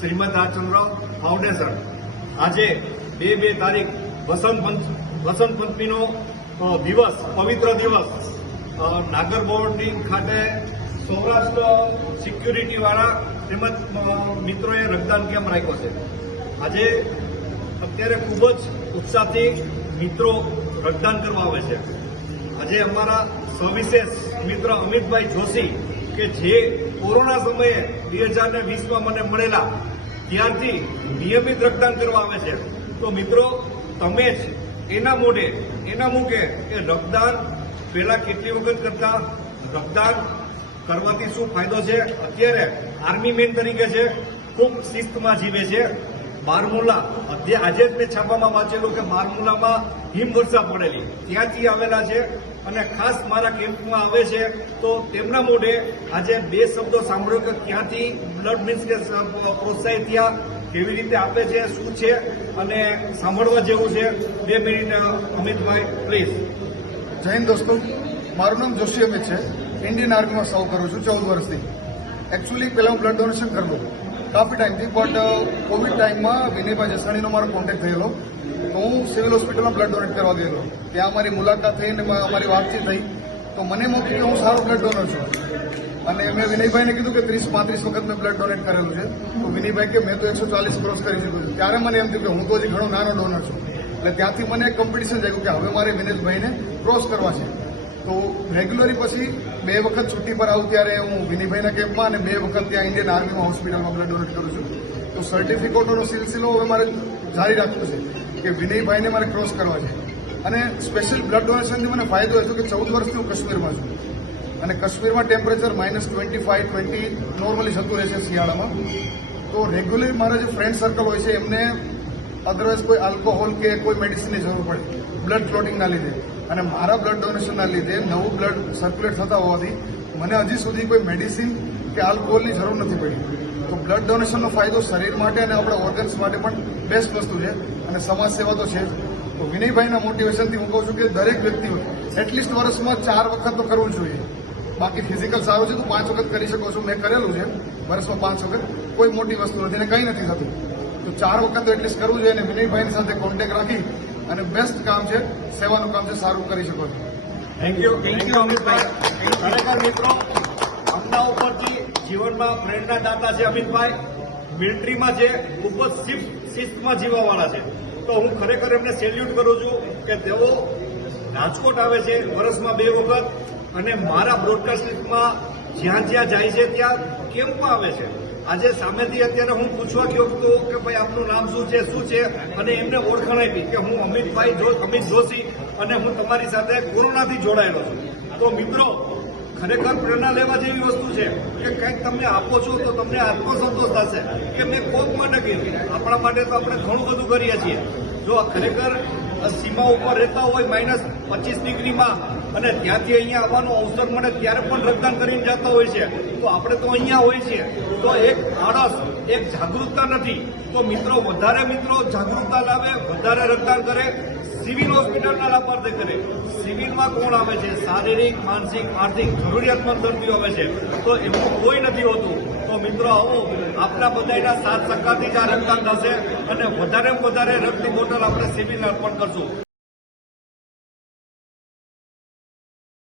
Shrimad Rajchandra foundation. આજે બે બે તારીખ વસંત વસંત પંચમીનો દિવસ, પવિત્ર દિવસ. નાગર બોર્ડની ખાતે સૌરાષ્ટ્ર સિક્યુરિટી વાળા તેમજ મિત્રોએ રક્તદાન કેમ્પ રાખ્યો છે. આજે અત્યારે ખૂબ જ ઉત્સાહથી મિત્રો રક્તદાન કરવા આવે છે. આજે અમારા સવિશેષ મિત્ર અમિતભાઈ જોશી કે જે કોરોના સમયે બે હજાર ને વીસમાં મને મળેલા, ત્યારથી નિયમિત રક્તદાન કરવા આવે છે. તો મિત્રો, તમે જ એના મોઢે, એના મુખે કે રક્તદાન પહેલા કેટલી વખત કરતા? રક્તદાન કરવાથી શું ફાયદો છે? અત્યારે આર્મી મેન તરીકે છે, ખૂબ શિસ્તમાં જીવે છે. બારમુલા અધ્ય- આજે જ મેં છાપામાં વાંચેલું કે મારમુલામાં હિમવર્ષા પડેલી. ત્યાંથી આવેલા છે અને ખાસ મારા કેમ્પમાં આવે છે તો તેમના મોઢે આજે બે શબ્દો સાંભળ્યો કે ક્યાંથી બ્લડ મીન્સ કે પ્રોત્સાહિત થયા, કેવી રીતે આપે છે, શું છે અને સાંભળવા જેવું છે. બે મિનિટ અમિતભાઈ, પ્લીઝ. જય હિન્દ દોસ્તો. મારું નામ જોશી અમિત છે. ઇન્ડિયન આર્મીમાં સર્વ કરું છું, ચૌદ વર્ષથી. એકચ્યુઅલી પહેલાં હું બ્લડ ડોનેશન કરેલું કાફી ટાઈમથી બટ કોવિડ ટાઈમમાં વિનયભાઈ જસાણીનો મારો કોન્ટેક્ટ થયેલો. તો હું સિવિલ હોસ્પિટલમાં બ્લડ ડોનેટ કરવા ગયેલો. ત્યાં અમારી મુલાકાત થઈ અને અમારી વાતચીત થઈ. તો મને હતું કે હું સારો બ્લડ ડોનર છું. અને મેં વિનયભાઈને કીધું કે ત્રીસ, પાંત્રીસ વખત મેં બ્લડ ડોનેટ કરેલું છે. તો વિનયભાઈ કે, મેં તો એકસો ચાલીસ ક્રોસ કરી ચૂક્યું છું. ત્યારે મને એમ થયું કે હું તો હજી ઘણો નાનો ડોનર છું. એટલે ત્યાંથી મને એક કોમ્પિટિશન જાગ્યું કે હવે મારે વિનેશભાઈને ક્રોસ કરવા છે. તો રેગ્યુલરી પછી બે વખત છુટ્ટી પર આવું ત્યારે હું વિનીભાઈના કેમ્પમાં અને બે વખત ત્યાં ઇન્ડિયન આર્મીમાં હોસ્પિટલમાં બ્લડ ડોનેટ કરું છું. તો સર્ટિફિકેટોનો સિલસિલો હવે મારે જારી રાખવો છે કે વિનયભાઈને મારે ક્રોસ કરવા છે. અને સ્પેશિયલ બ્લડ ડોનેશનથી મને ફાયદો હતો કે ચૌદ વર્ષથી હું કાશ્મીરમાં છું. અને કાશ્મીરમાં temperature minus twenty five twenty normally જતું રહે છે શિયાળામાં. તો રેગ્યુલર મારા જે ફ્રેન્ડ સર્કલ હોય છે, એમને અદરવાઇઝ કોઈ આલ્કોહોલ કે કોઈ મેડિસિનની જરૂર પડે બ્લડ ક્લોટિંગના લીધે. અને મારા બ્લડ ડોનેશનના લીધે નવું બ્લડ સર્ક્યુલેટ થતા હોવાથી મને હજી સુધી કોઈ મેડિસિન કે આલ્કોહોલની જરૂર નથી પડી. તો બ્લડ ડોનેશનનો ફાયદો શરીર માટે અને આપણા ઓર્ગન્સ માટે પણ બેસ્ટ વસ્તુ છે અને સમાજ સેવા તો છે જ. તો વિનયભાઈના મોટિવેશનથી હું કહું છું કે દરેક વ્યક્તિઓ એટલીસ્ટ વર્ષમાં ચાર વખત તો કરવું જોઈએ. બાકી ફિઝિકલ સારું છે તો પાંચ વખત કરી શકો છો. મેં કરેલું છે. વર્ષમાં પાંચ વખત. કોઈ મોટી વસ્તુ નથી અને કંઈ નથી થતું. તો ચાર વખત એટલીસ્ટ કરવું જોઈએ અને વિનયભાઈની સાથે કોન્ટેક્ટ રાખી અને બેસ્ટ કામ છે, સેવાનું કામ છે, સારું કરી શકો છો. થેન્ક યુ થેન્ક યુ અમિતભાઈ. ખરેખર મિત્રો અમદા ઉપરથી જીવનમાં પ્રેરણાદાતા છે અમિતભાઈ. મિલિટરીમાં છે, ખૂબ જ શિસ્ત, શિસ્તમાં જીવવાવાળા છે. તો હું ખરેખર એમને સેલ્યુટ કરું છું કે તેઓ રાજકોટ આવે છે, વર્ષમાં બે વખત, અને મારા બ્રોડકાસ્ટિંગમાં જ્યાં જ્યાં જાય છે, ત્યાં કેમ્પમાં આવે છે. આજે સામેથી અત્યારે હું પૂછવા ગયો હતો કે ભાઈ આપનું નામ શું છે શું છે? અને એમને ઓળખાણ આપી કે હું અમિતભાઈ અમિત જોશી અને હું તમારી સાથે કોરોનાથી જોડાયેલો છું. તો મિત્રો, ખરેખર પ્રેરણા લેવા જેવી વસ્તુ છે કે કંઈક તમને આપો છો તો તમને આત્મસંતોષ થશે. કે મેં કોક માટે કર્યું. આપણા માટે તો આપણે ઘણું બધું કરીએ છીએ. જો ખરેખર સીમા ઉપર રહેતા હોય, માઇનસ પચીસ ડિગ્રીમાં અને ત્યાંથી અહીંયા આવવાનો અવસર મળે ત્યારે પણ રક્તદાન કરીને જતા હોય છે. તો આપણે તો અહીંયા હોય છીએ. તો એક આળસ એક જાગૃતતા નથી. તો મિત્રો, વધારે મિત્રો જાગૃતતા લાવે, વધારે રક્તદાન કરે. સિવિલ હોસ્પિટલના લાભાર્થી કરે. સિવિલમાં કોણ આવે છે? શારીરિક, માનસિક, આર્થિક જરૂરિયાતમંદ દર્દીઓ આવે છે. તો એમનું કોઈ નથી હોતું. તો મિત્રો, આવો આપણા બધાના સાથ સહકારથી જ આ રક્તદાન થશે અને વધારે વધારે રક્તની બોટલ આપણે સિવિલને અર્પણ કરશું.